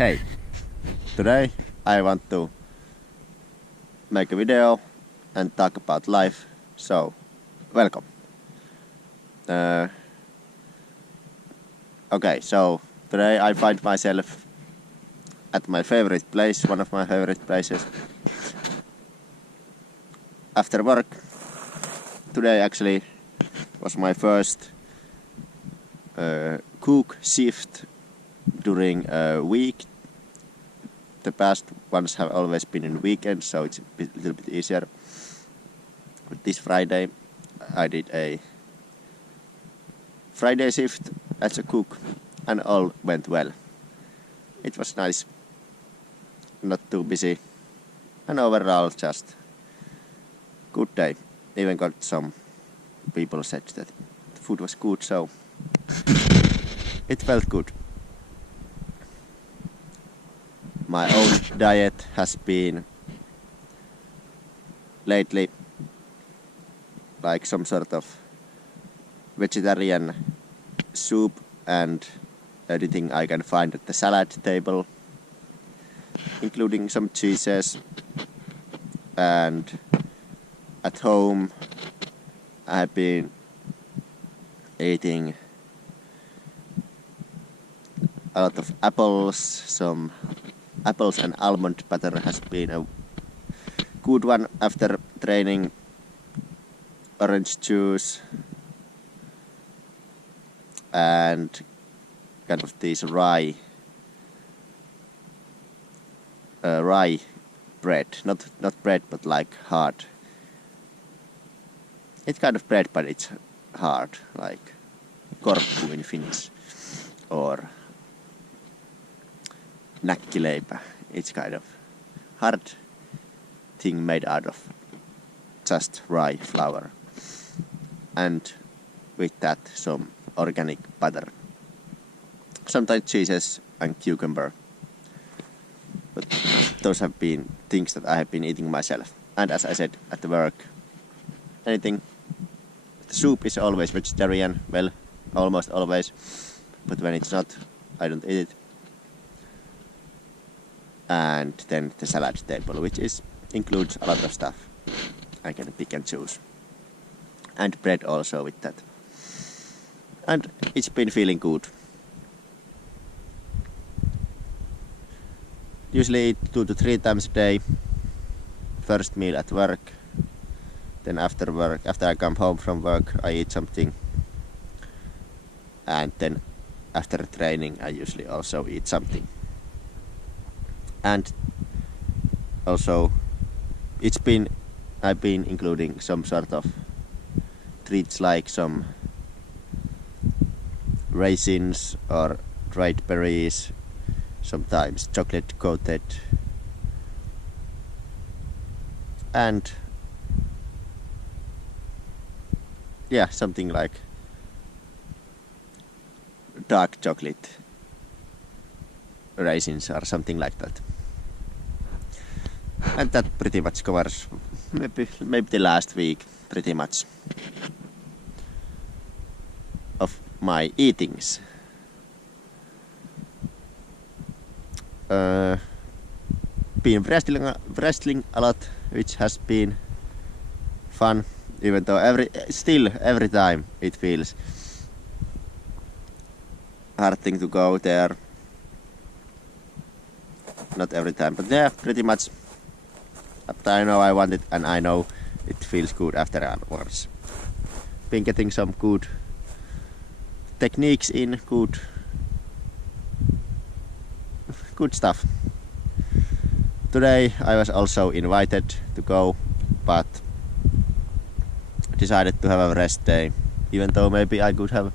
Hey, today I want to make a video and talk about life, so welcome. Okay, so today I find myself at my favorite place, one of my favorite places. After work, today actually was my first cook shift during a week. The past ones have always been in weekends, so it's a little bit easier. But this Friday I did a Friday shift as a cook and all went well. It was nice, not too busy, and overall just good day. Even got some people said that the food was good, so it felt good. My own diet has been lately like some sort of vegetarian soup and anything I can find at the salad table, including some cheeses. And at home I have been eating a lot of apples. Some apples and almond butter has been a good one after training. Orange juice and kind of these rye bread, not bread but like hard. It's kind of bread but it's hard, like korppu in Finnish, or näkkileipä. It's kind of hard thing made out of just rye flour, and with that some organic butter, sometimes cheeses and cucumber. But those have been things that I have been eating myself. And as I said, at the work, anything. The soup is always vegetarian, well, almost always, but when it's not, I don't eat it. And then the salad table, which includes a lot of stuff. I can pick and choose. And bread also with that. And it's been feeling good. Usually eat 2 to 3 times a day. First meal at work. Then after work, after I come home from work, I eat something. And then after training, I usually also eat something. And also I've been including some sort of treats like some raisins or dried berries, sometimes chocolate coated, and yeah, something like dark chocolate raisins or something like that. And that pretty much covers maybe the last week, pretty much, of my eatings. Been wrestling a lot, which has been fun, even though every time it feels hard thing to go there. Not every time, but yeah, pretty much. After I know I want it, and I know it feels good afterwards. Been getting some good techniques in, good stuff. Today I was also invited to go, but decided to have a rest day, even though maybe I could have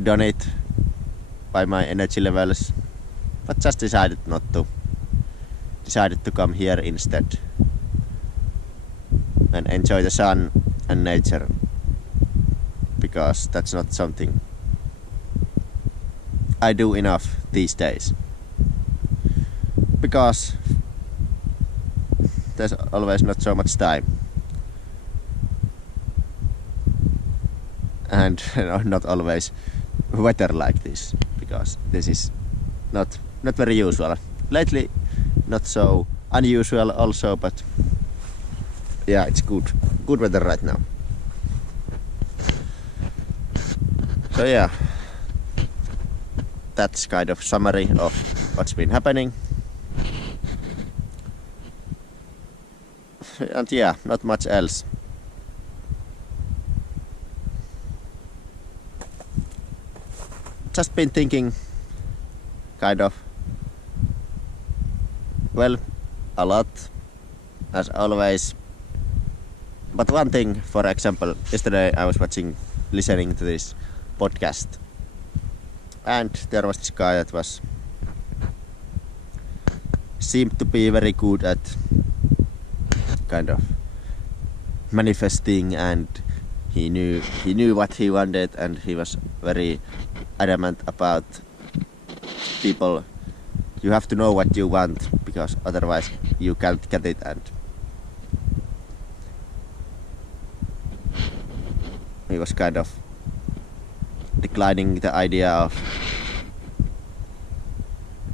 done it by my energy levels, but just decided not to. Decided to come here instead and enjoy the sun and nature, because that's not something I do enough these days, because there's always not so much time. And not always weather like this, because this is not very usual. Lately, not so unusual also, but yeah, it's good weather right now. So yeah, that's kind of summary of what's been happening. And yeah, not much else. Just been thinking kind of, well, a lot as always. But one thing, for example, yesterday I was listening to this podcast, and there was this guy that seemed to be very good at kind of manifesting, and he knew what he wanted, and he was very adamant about people. You have to know what you want, because otherwise you can't get it. And he was kind of declining the idea of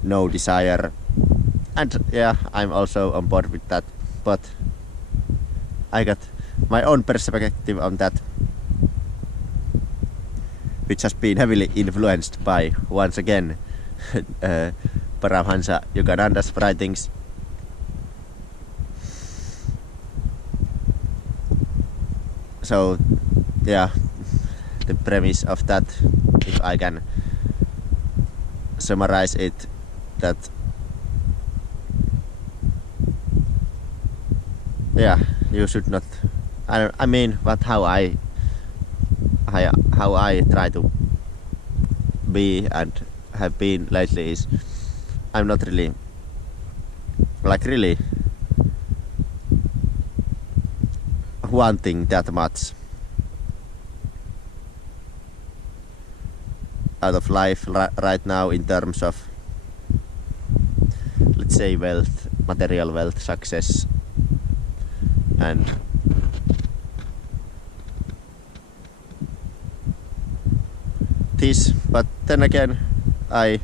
no desire, and yeah, I'm also on board with that, but I got my own perspective on that, which has been heavily influenced by, once again, Paramahansa Yogananda's writings. So yeah, the premise of that, if I can summarize it, that yeah, you should not, I mean, but how I try to be and have been lately is, I'm not really wanting that much out of life right now in terms of, let's say, wealth, material wealth, success, and this. But then again, I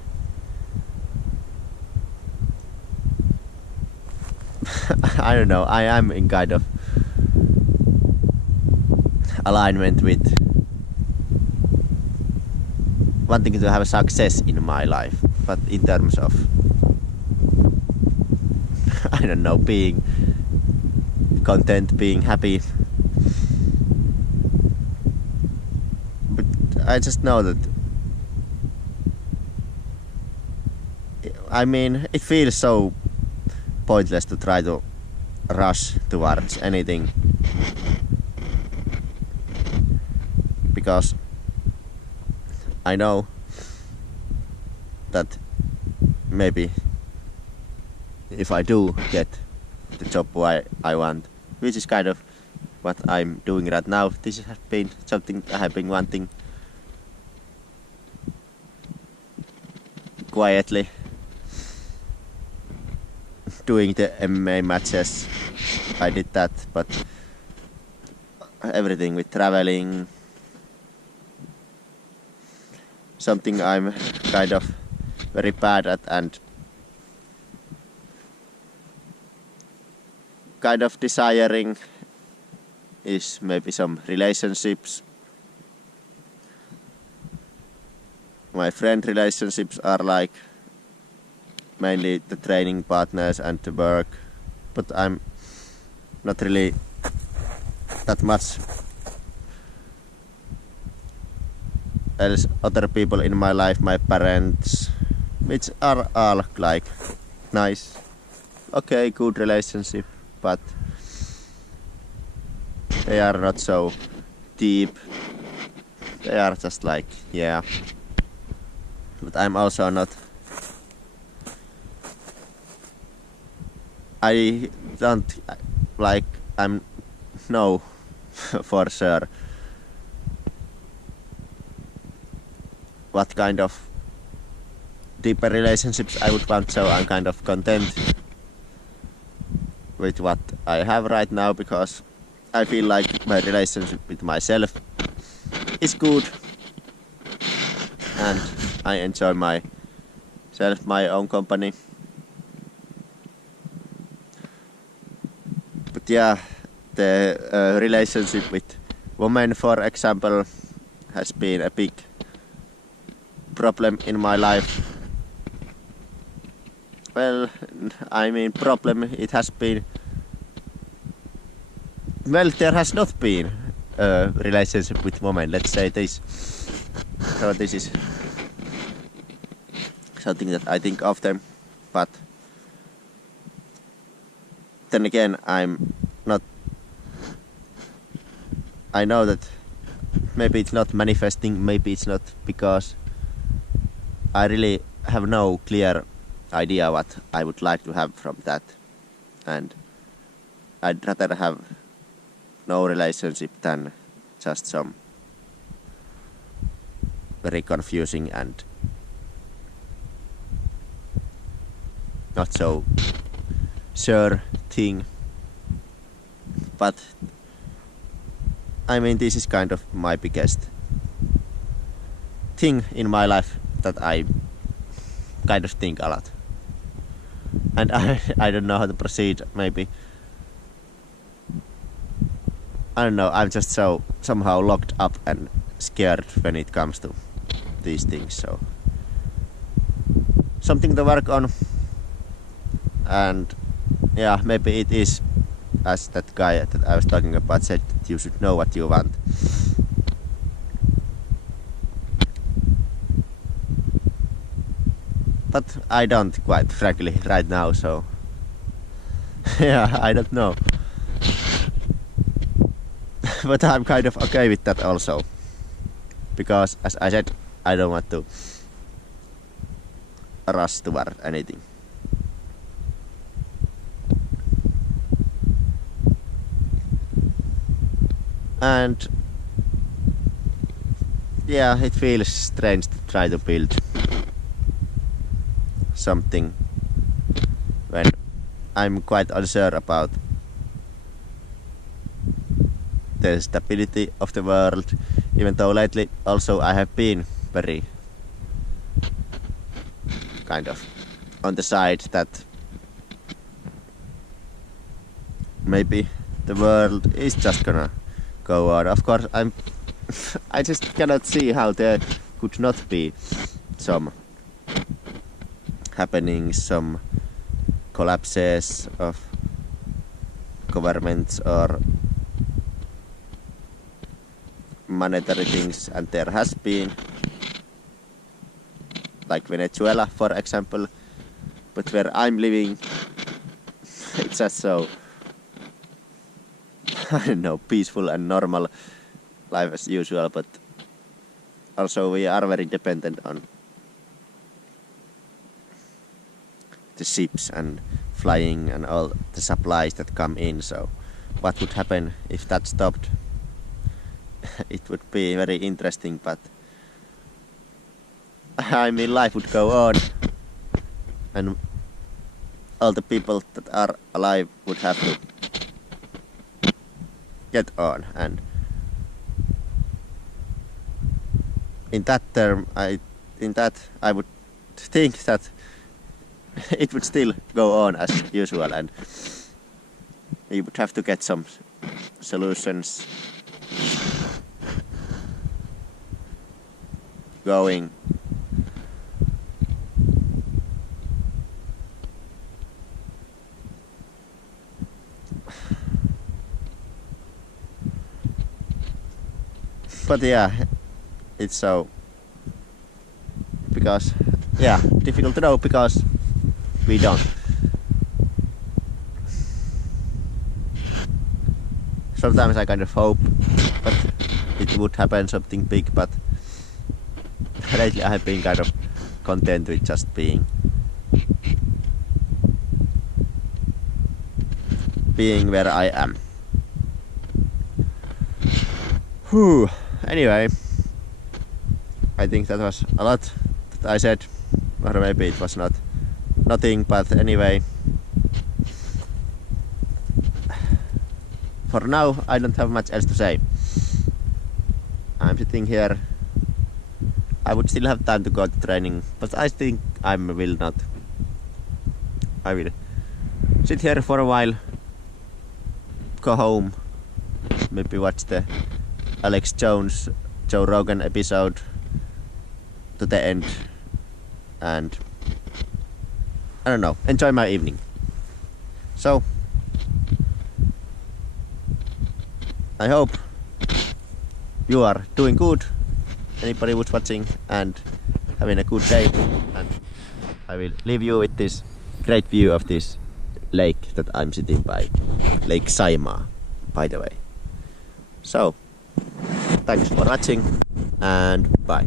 don't know, I am in kind of alignment with wanting to have success in my life, but in terms of I don't know, being content, being happy. But I just know that, I mean, it feels so pointless to try to rush towards anything, because I know that maybe if I do get the job I want, which is kind of what I'm doing right now, this has been something I have been wanting quietly, doing the MMA matches. I did that, but everything with traveling, something I'm kind of very bad at, and kind of desiring is maybe some relationships. My friend relationships are like mainly the training partners and the work, but I'm not really that much else other people in my life, my parents, which are all like nice, okay, good relationship, but they are not so deep. They are just like, yeah. But I'm also not, I don't like, I'm no for sure what kind of deeper relationships I would want, so I'm kind of content with what I have right now, because I feel like my relationship with myself is good and I enjoy my myself my own company. But yeah, the relationship with women, for example, has been a big problem in my life. Well, I mean problem, it has been... Well, there has not been a relationship with women, let's say this. So this is something that I think often, but then again, I'm not... I know that maybe it's not manifesting, maybe it's not, because I really have no clear idea what I would like to have from that, and I'd rather have no relationship than just some very confusing and not so sure thing. But I mean, this is kind of my biggest thing in my life that I kind of think a lot. And I don't know how to proceed, maybe. I don't know, I'm just so somehow locked up and scared when it comes to these things, so something to work on. And yeah, maybe it is, as that guy that I was talking about said, that you should know what you want. But I don't, quite frankly, right now, so yeah, I don't know. But I'm kind of okay with that also, because as I said, I don't want to rush toward anything. And yeah, it feels strange to try to build something when I'm quite unsure about the stability of the world, even though lately also I have been very kind of on the side that maybe the world is just gonna go on. Of course, I just cannot see how there could not be some happenings, some collapses of governments or monetary things, and there has been, like Venezuela, for example. But where I'm living, it's just so, I don't know, peaceful and normal life as usual, but also we are very dependent on the ships and flying and all the supplies that come in. So what would happen if that stopped? It would be very interesting, but I mean, life would go on, and all the people that are alive would have to get on. And in that term, I would think that it would still go on as usual, and we would have to get some solutions going. But yeah, it's so, because yeah, difficult to know because we don't. Sometimes I kind of hope that it would happen something big, but lately I have been kind of content with just being where I am. Whew. Anyway, I think that was a lot that I said, or maybe it was nothing, but anyway, for now I don't have much else to say. I'm sitting here I would still have time to go to training, but I think I will not. I will sit here for a while, go home, maybe watch the Alex Jones, Joe Rogan episode to the end, and I don't know, enjoy my evening. So I hope you are doing good, anybody who's watching, and having a good day, and I will leave you with this great view of this lake that I'm sitting by, Lake Saimaa, by the way. So thanks for watching, and bye.